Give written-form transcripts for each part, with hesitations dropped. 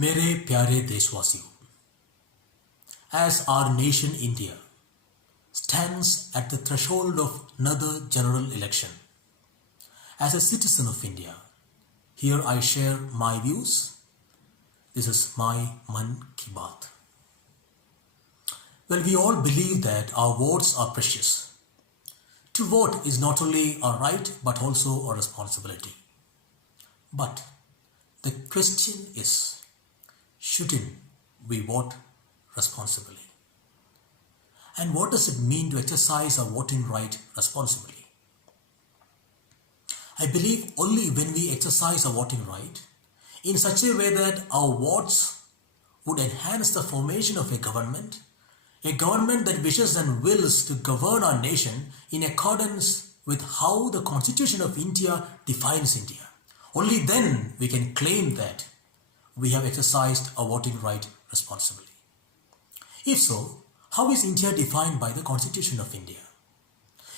मेरे प्यारे देशवासियों, as our nation India stands at the threshold of another general election, as a citizen of India, here I share my views. This is my Man Ki Baat. Well, we all believe that our votes are precious. To vote is not only a right but also a responsibility. But the question is, shouldn't we vote responsibly? And what does it mean to exercise our voting right responsibly? I believe only when we exercise our voting right in such a way that our votes would enhance the formation of a government that wishes and wills to govern our nation in accordance with how the Constitution of India defines India. Only then we can claim that we have exercised our voting right responsibly. If so, how is India defined by the Constitution of India?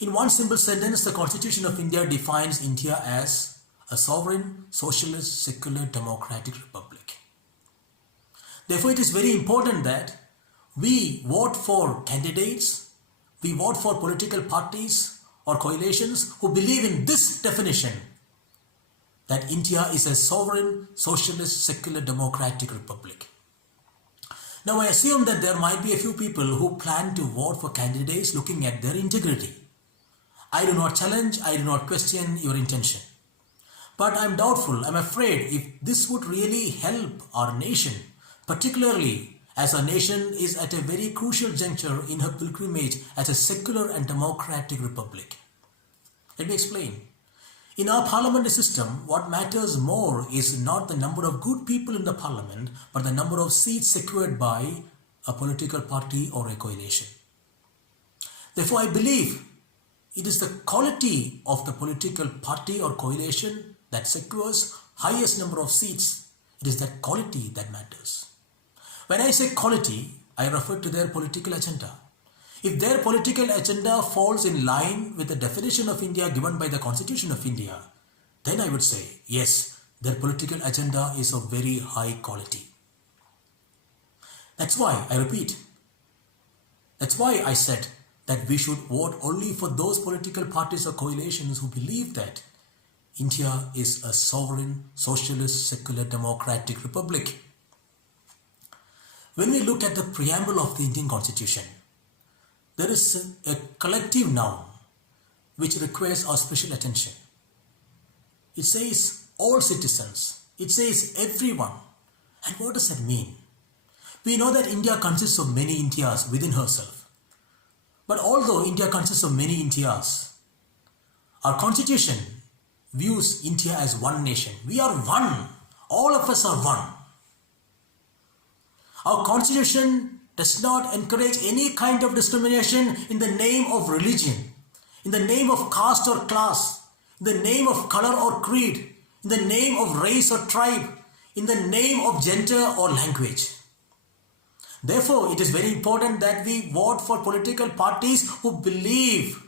In one simple sentence, the Constitution of India defines India as a sovereign, socialist, secular, democratic republic. Therefore, it is very important that we vote for candidates, we vote for political parties or coalitions who believe in this definition, that India is a sovereign, socialist, secular, democratic republic. Now, I assume that there might be a few people who plan to vote for candidates looking at their integrity. I do not challenge, I do not question your intention. But I'm doubtful, I'm afraid if this would really help our nation, particularly as our nation is at a very crucial juncture in her pilgrimage as a secular and democratic republic. Let me explain. In our parliamentary system, what matters more is not the number of good people in the parliament, but the number of seats secured by a political party or a coalition. Therefore, I believe it is the quality of the political party or coalition that secures highest number of seats. It is that quality that matters. When I say quality, I refer to their political agenda. If their political agenda falls in line with the definition of India given by the Constitution of India, then I would say, yes, their political agenda is of very high quality. That's why, I repeat, that's why I said that we should vote only for those political parties or coalitions who believe that India is a sovereign, socialist, secular, democratic republic. When we look at the preamble of the Indian Constitution, there is a collective noun which requires our special attention. It says all citizens. It says everyone. And what does that mean? We know that India consists of many Indias within herself. But although India consists of many Indias, our Constitution views India as one nation. We are one. All of us are one. Our Constitution does not encourage any kind of discrimination in the name of religion, in the name of caste or class, in the name of color or creed, in the name of race or tribe, in the name of gender or language. Therefore, it is very important that we vote for political parties who believe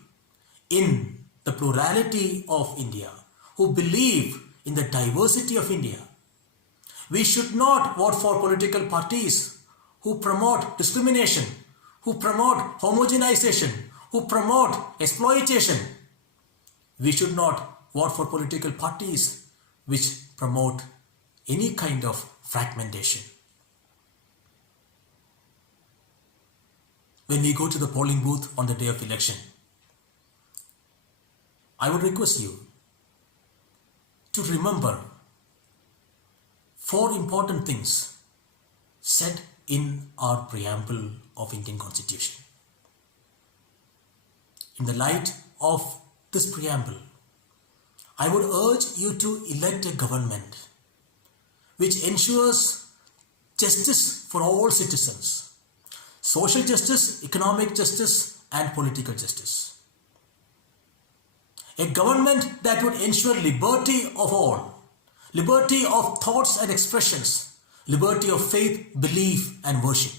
in the plurality of India, who believe in the diversity of India. We should not vote for political parties who promote discrimination, who promote homogenization, who promote exploitation. We should not vote for political parties which promote any kind of fragmentation. When we go to the polling booth on the day of election, I would request you to remember 4 important things said in our preamble of Indian Constitution. In the light of this preamble, I would urge you to elect a government which ensures justice for all citizens, social justice, economic justice, and political justice. A government that would ensure liberty of all, liberty of thoughts and expressions, liberty of faith, belief, and worship.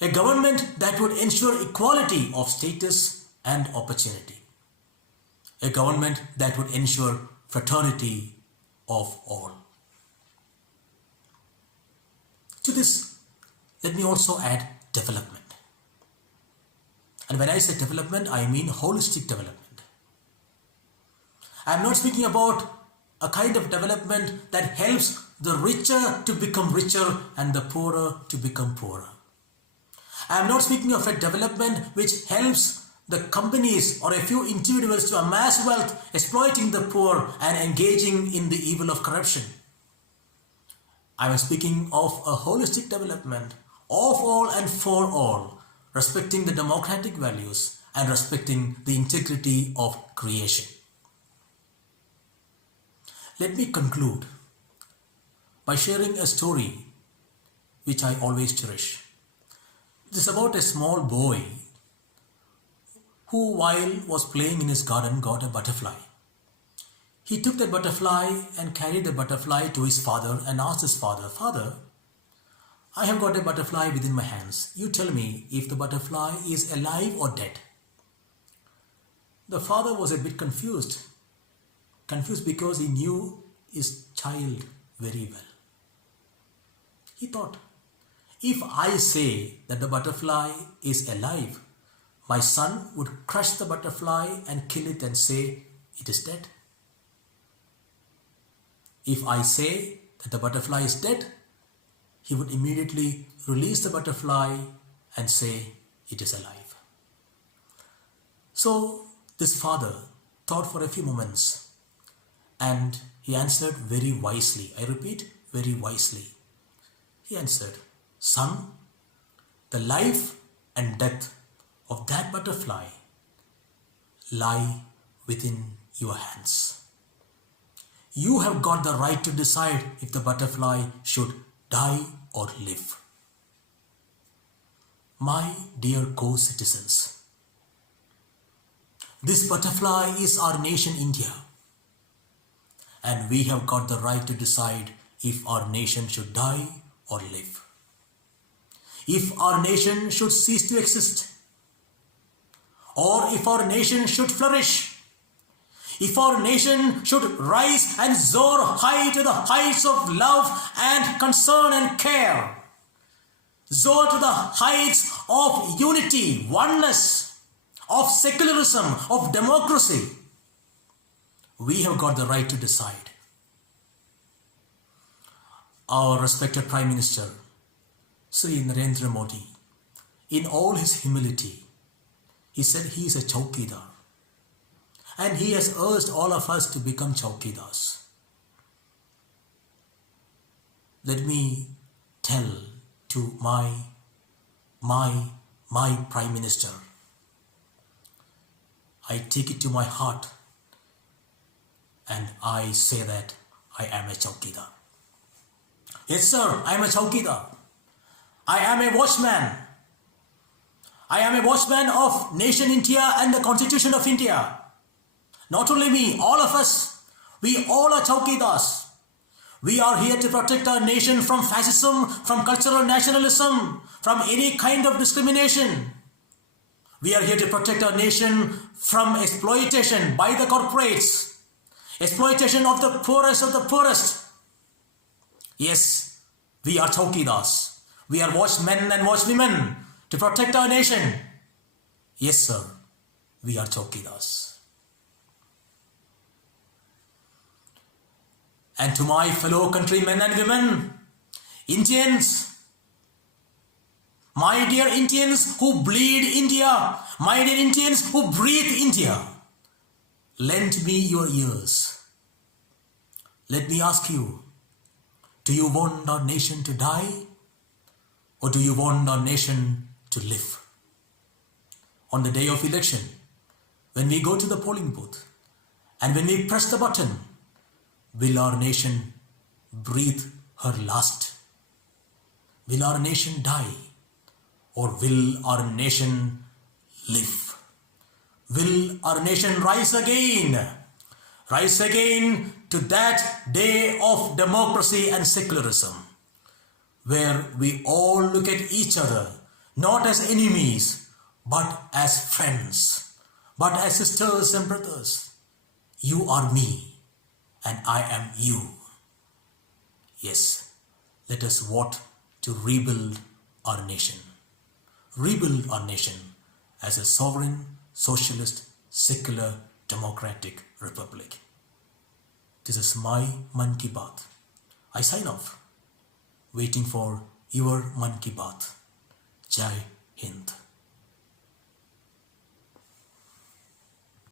A government that would ensure equality of status and opportunity. A government that would ensure fraternity of all. To this, let me also add development. And when I say development, I mean holistic development. I am not speaking about a kind of development that helps the richer to become richer and the poorer to become poorer. I am not speaking of a development which helps the companies or a few individuals to amass wealth, exploiting the poor and engaging in the evil of corruption. I am speaking of a holistic development of all and for all, respecting the democratic values and respecting the integrity of creation. Let me conclude by sharing a story which I always cherish. It is about a small boy who, while was playing in his garden, got a butterfly. He took that butterfly and carried the butterfly to his father and asked his father, "Father, I have got a butterfly within my hands. You tell me if the butterfly is alive or dead." The father was a bit confused because he knew his child very well. He thought, if I say that the butterfly is alive, my son would crush the butterfly and kill it and say it is dead. If I say that the butterfly is dead, he would immediately release the butterfly and say it is alive. So this father thought for a few moments and he answered very wisely. I repeat, very wisely. He answered, "Son, the life and death of that butterfly lie within your hands. You have got the right to decide if the butterfly should die or live." My dear co-citizens, this butterfly is our nation India, and we have got the right to decide if our nation should die or live. If our nation should cease to exist, or if our nation should flourish, if our nation should rise and soar high to the heights of love and concern and care, soar to the heights of unity, oneness, of secularism, of democracy, we have got the right to decide. Our respected Prime Minister, Sri Narendra Modi, in all his humility, he said he is a Chowkidar. And he has urged all of us to become Chowkidars. Let me tell to my Prime Minister, I take it to my heart and I say that I am a Chowkidar. Yes sir, I am a Chowkidar. I am a watchman. I am a watchman of nation India and the Constitution of India. Not only me, all of us, we all are Chowkidars. We are here to protect our nation from fascism, from cultural nationalism, from any kind of discrimination. We are here to protect our nation from exploitation by the corporates, exploitation of the poorest. Yes, we are Chowkidars. We are watchmen and watchwomen to protect our nation. Yes sir, we are Chowkidars. And to my fellow countrymen and women, Indians, my dear Indians who bleed India, my dear Indians who breathe India, lend me your ears. Let me ask you, do you want our nation to die or do you want our nation to live? On the day of election, when we go to the polling booth and when we press the button, will our nation breathe her last? Will our nation die or will our nation live? Will our nation rise again? Rise again to that day of democracy and secularism, where we all look at each other not as enemies but as friends, but as sisters and brothers. You are me and I am you. Yes, let us vote to rebuild our nation. Rebuild our nation as a sovereign, socialist, secular, democratic republic. This is my Man Ki Baat. I sign off, waiting for your Man Ki Baat. Jai Hind.